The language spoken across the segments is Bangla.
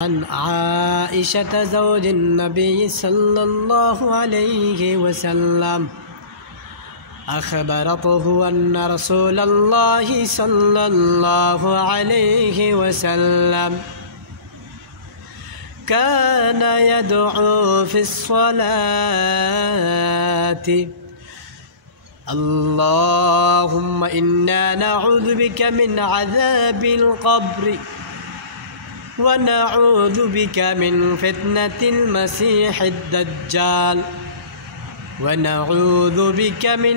عن عائشة زوج النبي صلى الله عليه وسلم أخبرته أن رسول الله صلى الله عليه وسلم كان يدعو في الصلاة اللهم إنا نعوذ بك من عذاب القبر ونعوذ بك من فتنة المسيح الدجال ونعوذ بك من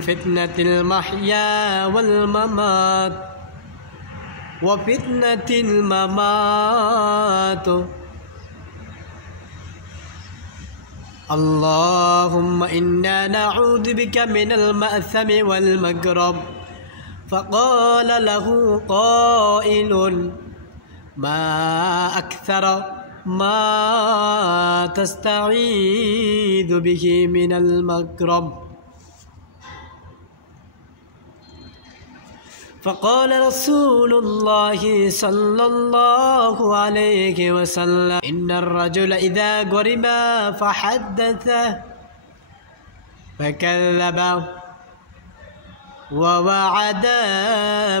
فتنة المحيا والممات وفتنة الممات اللهم إنا نعوذ بك من المأثم والمغرب فقال له قائل ما أكثر ما تستعيذ به من المكرم فقال رسول الله صلى الله عليه وسلم إن الرجل إذا غرم فحدث فكذب ووعد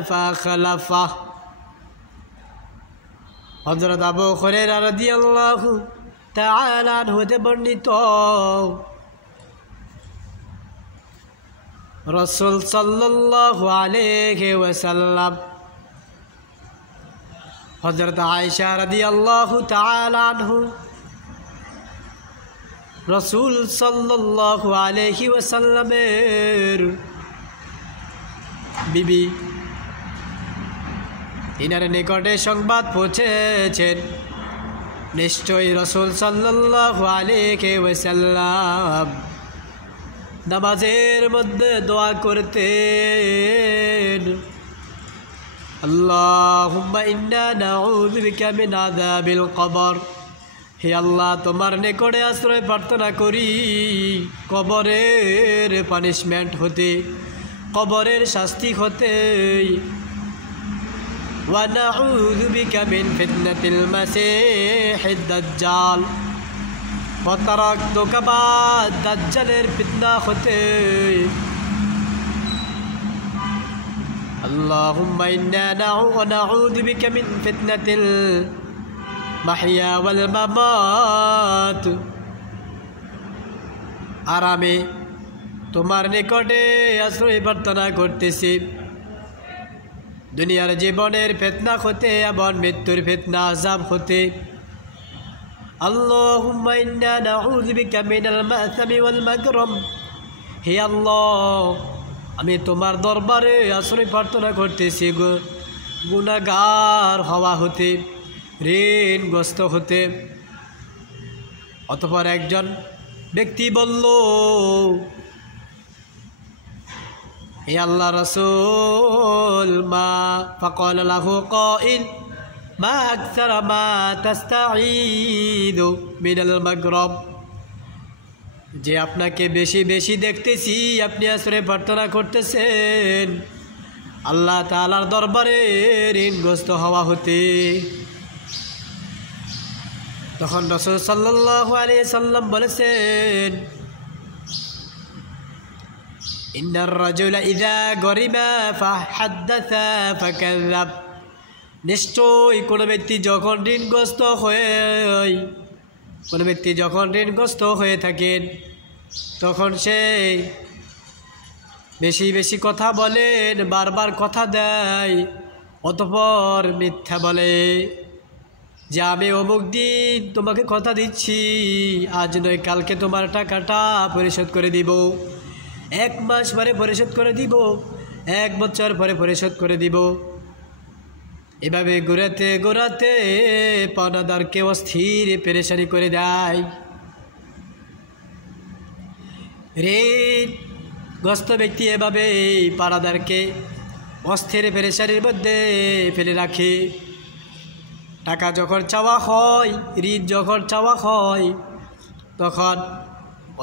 فخلف হযরত আবু হুরায়রা রাদিয়াল্লাহু তাআলা আনহু হতে বর্ণিত রাসূল সাল্লাল্লাহু আলাইহি ওয়াসাল্লাম হযরত আয়েশা রাদিয়াল্লাহু তাআলা আনহু রাসূল সাল্লাল্লাহু আলাইহি ওয়াসাল্লামের বিবি ইনার নিকটে সংবাদ পৌঁছেছেন নিশ্চয়ই রাসূল সাল্লাল্লাহু আলাইহি ওয়াসাল্লাম নামাজের মধ্যে দোয়া করতেন আল্লাহুম্মা ইন্না নাউযু বিকা মিন আযাবিল কবর হে আল্লাহ তোমার নিকটে আশ্রয় প্রার্থনা করি কবরের পানিশমেন্ট হতে কবরের শাস্তি হতে ونعوذ بك من فتنة المسيح الدجال وتركتك بعد دجال الفتنة خطي اللهم إنا نعوذ بك من فتنة المحيا والممات আরামে তোমার নিকটে আশ্রয় প্রার্থনা করতেছি দুনিয়ার জীবনের ফিতনা হতে এবং মৃত্যুর ফিতনা আযাব হতে আল্লাহুম্মা ইন্না নাউযু বিকা মিনাল মা'সামি ওয়াল মাগরাম হে আল্লাহ আমি তোমার দরবারে আশ্রয় প্রার্থনা করতেছি গুনাহগার হওয়া হতে ঋণগ্রস্ত হতে অতঃপর একজন ব্যক্তি বলল يا الله رسول ما فقال له قائل ما أكثر ما تستعيذ من المغرب যে আপনাকে বেশি বেশি দেখতেছি আপনি আশ্রয় প্রার্থনা করতেছেন আল্লাহ তাআলার দরবারে ঋণগ্রস্ত হওয়া হতে তখন রাসূল সাল্লাল্লাহু আলাইহি সাল্লাম বলেছেন إن الرجل إذا غرم فحدث فكذب নিশ্চয়ই কোন ব্যক্তি যখন ঋণগ্রস্ত হয়ে থাকেন তখন সে বেশি বেশি কথা বলেন বারবার কথা দেয় অতঃপর মিথ্যা বলে যে আমি অমুক দিন তোমাকে কথা দিচ্ছি আজ নয় কালকে তোমার টাকাটা পরিশোধ করে দিব 1 মাস পরে পরিশোধ করে দিব 1 বছর পরে পরিশোধ করে দিব এভাবে ঘুরাতে ঘুরাতে পাওনাদারকে অস্থির পেরেশানি করে দেয় ঋণগ্রস্ত ব্যক্তি এভাবে পাওনাদারকে অস্থির পেরেশানির মধ্যে ফেলে রাখে টাকা যখন চাওয়া হয় ঋণ যখন চাওয়া হয় তখন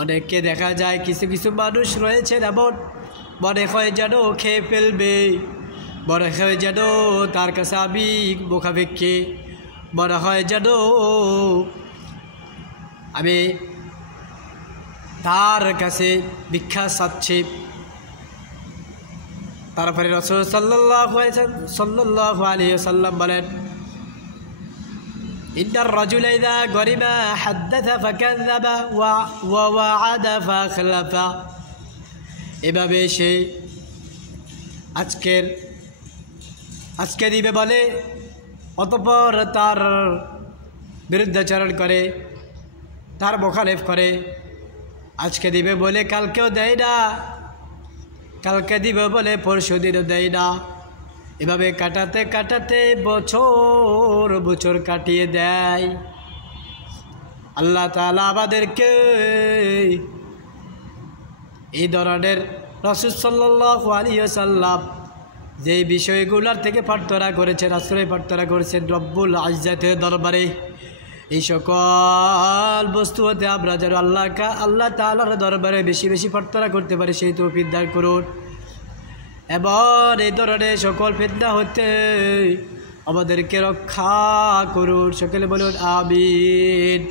অনেককে দেখা যায় কিছু কিছু মানুষ রয়েছে এমন মনে হয় যেন খেয়ে ফেলবে মনে হয় যেন তার কাছে আমি মুখাপেক্ষী মনে হয় যেন আমি তার কাছে ভিক্ষা চাচ্ছি। তারপরে রাসূল সাল্লাল্লাহু আলাইহি ওয়াসাল্লাম বলেন, ইন্নার রাজুলা ইযা গরিমা হাদ্দাথা ফাকাযাবা ওয়া ওয়া'আদা ফাখলাফা। এভাবে সে আজকে দিবে বলে, অতঃপর তার বিরুদ্ধাচরণ করে, তার মোখালেফ করে। আজকে দিবে বলে কালকেও দেয় না, কালকে দিবে বলে পরশু দিনও দেয় না। এভাবে কাটাতে কাটাতে বছর বছর কাটিয়ে দেয়। আল্লাহ তাআলা আমাদেরকে এই ধরনের রাসূল সাল্লাল্লাহু আলাইহি ওয়াসাল্লাম যেই বিষয়গুলোর থেকে প্রার্থনা করেছেন, আশ্রয় প্রার্থনা করেছেন রব্বুল ইজ্জতের দরবারে, এই সকল বস্তু হতে আমরা যেন আল্লাহ তাআলার দরবারে বেশি বেশি প্রার্থনা করতে পারি, সেই তৌফিক দান করুন। এবং এই ধরনের সকল ফিতনা হতে আমাদেরকে রক্ষা করুন। সকলে বলুন আমিন।